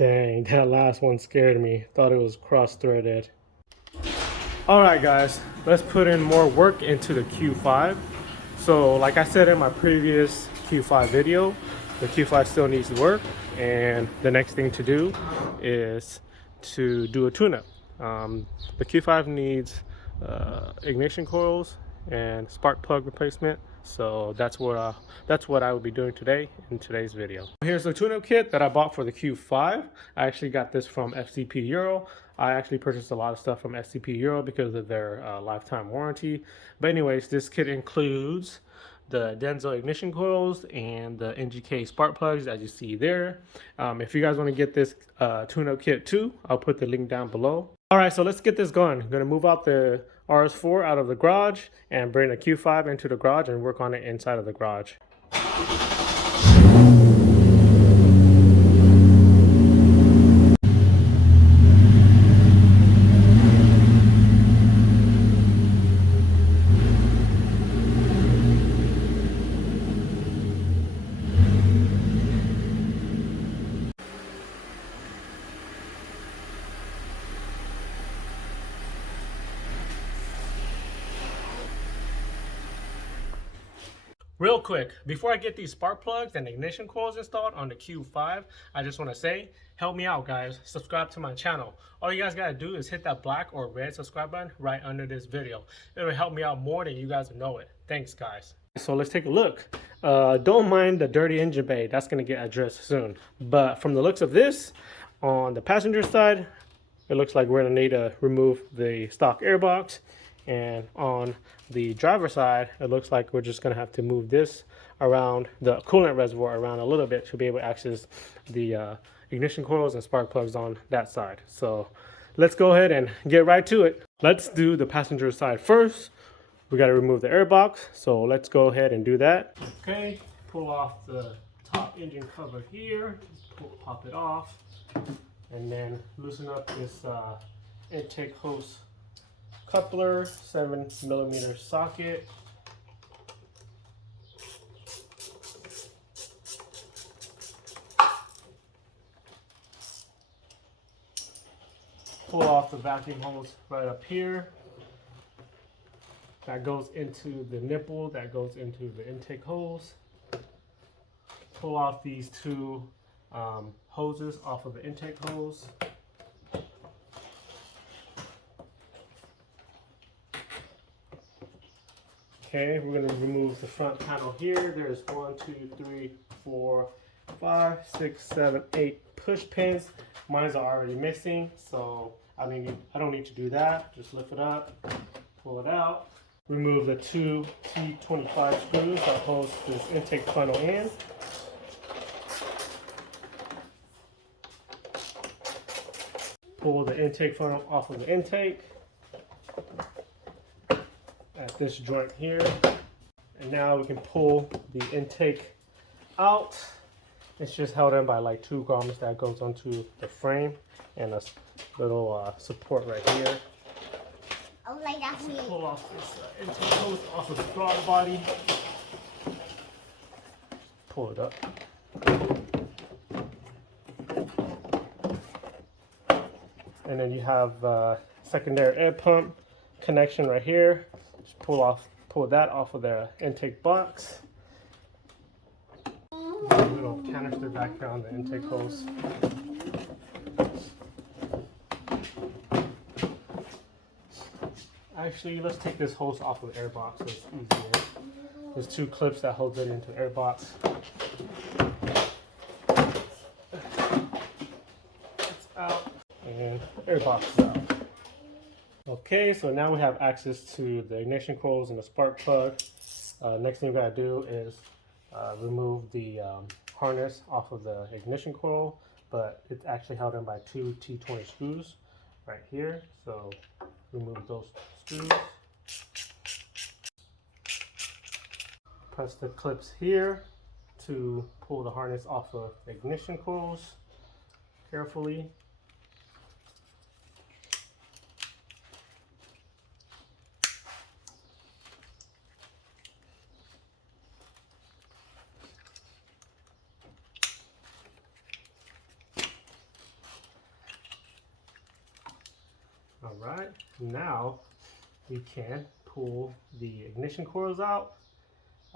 Dang, that last one scared me. Thought it was cross-threaded. Alright guys, let's put in more work into the Q5. So like I said in my previous Q5 video, the Q5 still needs work, and the next thing to do is to do a tune-up. The Q5 needs ignition coils and spark plug replacement. So that's what I will be doing today in today's video. Here's the tune-up kit that I bought for the Q5. I actually got this from FCP Euro. I actually purchased a lot of stuff from FCP Euro because of their lifetime warranty. But anyways, this kit includes the Denso ignition coils and the NGK spark plugs, as you see there. If you guys want to get this tune-up kit too, I'll put the link down below. All right, so let's get this going. I'm gonna move out the RS4 out of the garage and bring the Q5 into the garage and work on it inside of the garage. Real quick, before I get these spark plugs and ignition coils installed on the Q5, I just want to say, help me out guys, subscribe to my channel. All you guys gotta do is hit that black or red subscribe button right under this video. It'll help me out more than you guys know it. Thanks guys. So let's take a look. Don't mind the dirty engine bay, that's gonna get addressed soon. But from the looks of this, on the passenger side, it looks like we're gonna need to remove the stock airbox. And on the driver's side, it looks like we're just going to have to move this around, the coolant reservoir around a little bit to be able to access the ignition coils and spark plugs on that side. So let's go ahead and get right to it. Let's do the passenger side first. We got to remove the airbox, so let's go ahead and do that. Okay, pull off the top engine cover here, pop it off, and then loosen up this intake hose coupler, 7mm socket. Pull off the vacuum hose right up here. That goes into the nipple, that goes into the intake hose. Pull off these two hoses off of the intake hose. Okay, we're going to remove the front panel here. There's 1, 2, 3, 4, 5, 6, 7, 8 push pins. Mine's are already missing, so I don't need to do that. Just lift it up, pull it out. Remove the two T25 screws that holds this intake funnel in. Pull the intake funnel off of the intake at this joint here, and now we can pull the intake out. It's just held in by like two grommets that goes onto the frame and a little support right here. Pull off this intake hose off of the throttle body. Pull it up. And then you have secondary air pump connection right here. Just pull that off of the intake box. A little canister back here on the intake hose. Actually, let's take this hose off of the airbox so it's easier. There's two clips that hold it into the airbox. It's out, and the airbox is out. Okay, so now we have access to the ignition coils and the spark plug. Next thing we gotta do is remove the harness off of the ignition coil, but it's actually held in by two T20 screws right here. So remove those screws. Press the clips here to pull the harness off of the ignition coils carefully. All right, now we can pull the ignition coils out.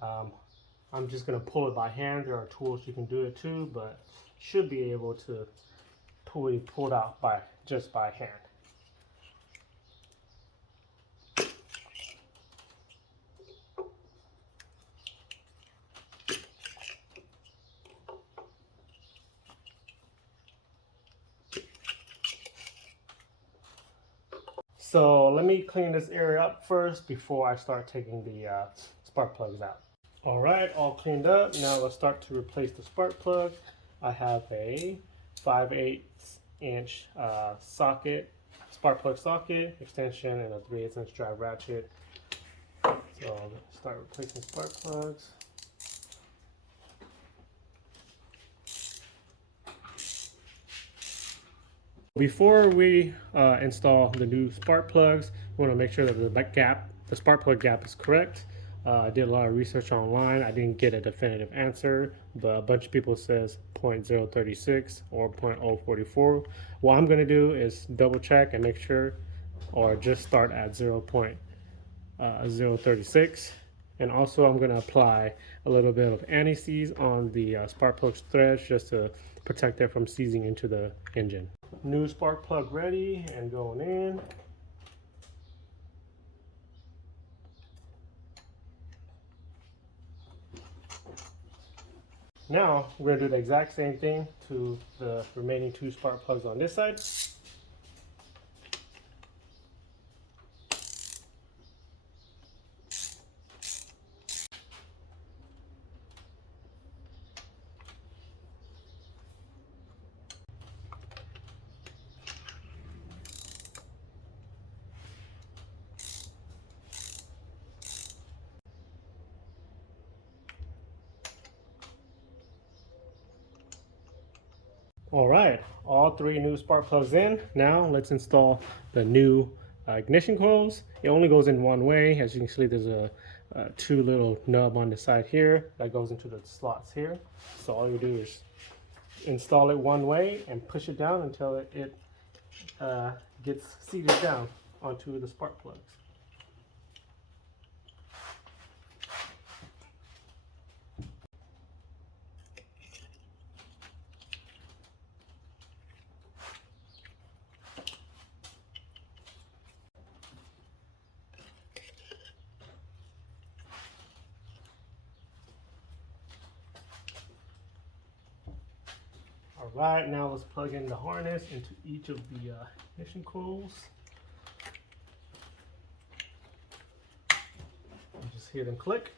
I'm just gonna pull it by hand. There are tools you can do it too, but should be able to pull it out just by hand. So let me clean this area up first before I start taking the spark plugs out. All right, all cleaned up. Now let's start to replace the spark plug. I have a 5/8 inch socket, spark plug socket, extension, and a 3/8 inch drive ratchet. So let's start replacing spark plugs. Before we install the new spark plugs, we want to make sure that the spark plug gap is correct. I did a lot of research online. I didn't get a definitive answer, but a bunch of people says 0.036 or 0.044. What I'm going to do is double check and make sure, or just start at 0.036. And also I'm going to apply a little bit of anti-seize on the spark plug threads just to protect it from seizing into the engine. New spark plug ready and going in. Now we're going to do the exact same thing to the remaining two spark plugs on this side. All right, all three new spark plugs in. Now let's install the new ignition coils. It only goes in one way. As you can see, there's a two little nub on the side here that goes into the slots here. So all you do is install it one way and push it down until it gets seated down onto the spark plugs. All right, now let's plug in the harness into each of the ignition coils. Just hear them click.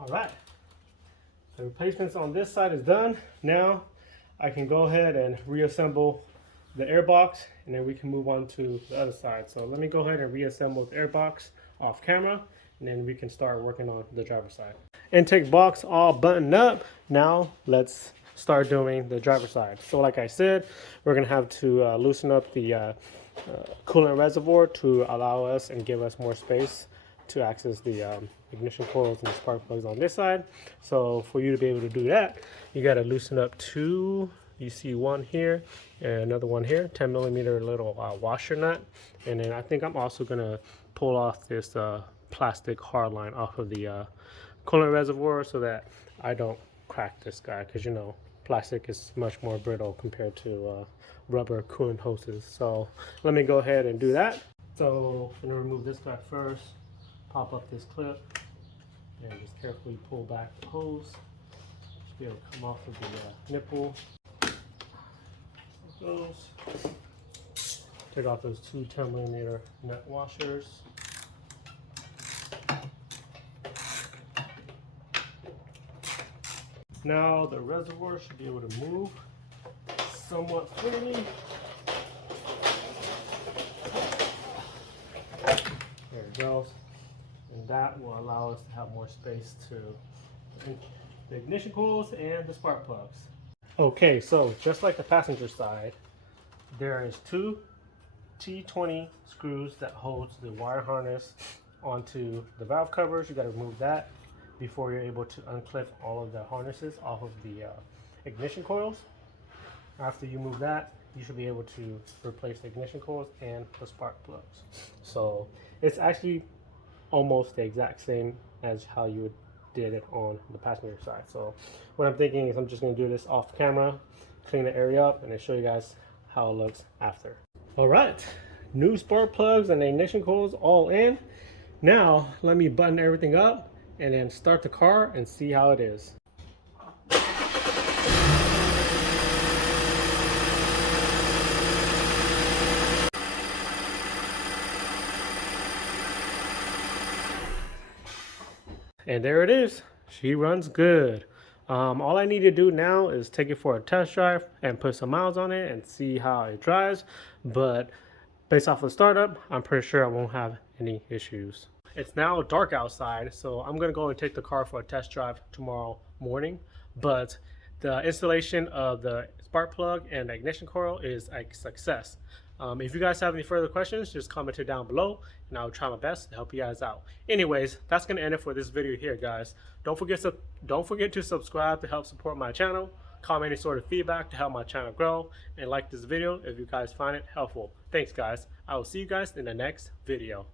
All right, the replacements on this side is done. Now I can go ahead and reassemble the airbox, and then we can move on to the other side. So let me go ahead and reassemble the airbox off camera, and then we can start working on the driver's side. Intake box all buttoned up. Now let's start doing the driver's side. So like I said, we're gonna have to loosen up the coolant reservoir to allow us and give us more space to access the ignition coils and spark plugs on this side. So for you to be able to do that, you got to loosen up two. You see one here and another one here, 10 millimeter little washer nut. And then I think I'm also gonna pull off this plastic hard line off of the coolant reservoir so that I don't crack this guy, because you know plastic is much more brittle compared to rubber coolant hoses. So let me go ahead and do that. So I'm gonna remove this guy first, pop up this clip, and just carefully pull back the hose. Should be able to come off of the nipple. Those. Take off those two 10 millimeter nut washers. Now the reservoir should be able to move somewhat freely. There it goes. And that will allow us to have more space to the ignition coils and the spark plugs. Okay, so just like the passenger side, there is two T20 screws that holds the wire harness onto the valve covers. You got to remove that before you're able to unclip all of the harnesses off of the ignition coils. After you move that, you should be able to replace the ignition coils and the spark plugs. So it's actually almost the exact same as how you did it on the passenger side. So what I'm thinking is I'm just going to do this off camera, clean the area up, and then show you guys how it looks after. All right, new spark plugs and the ignition coils all in. Now let me button everything up and then start the car and see how it is. And there it is. She runs good. All I need to do now is take it for a test drive and put some miles on it and see how it drives. But based off of the startup, I'm pretty sure I won't have any issues. It's now dark outside, so I'm gonna go and take the car for a test drive tomorrow morning. But the installation of the spark plug and the ignition coil is a success. If you guys have any further questions, just comment it down below and I'll try my best to help you guys out. Anyways, that's going to end it for this video here, guys. Don't forget to subscribe to help support my channel, comment any sort of feedback to help my channel grow, and like this video if you guys find it helpful. Thanks, guys. I will see you guys in the next video.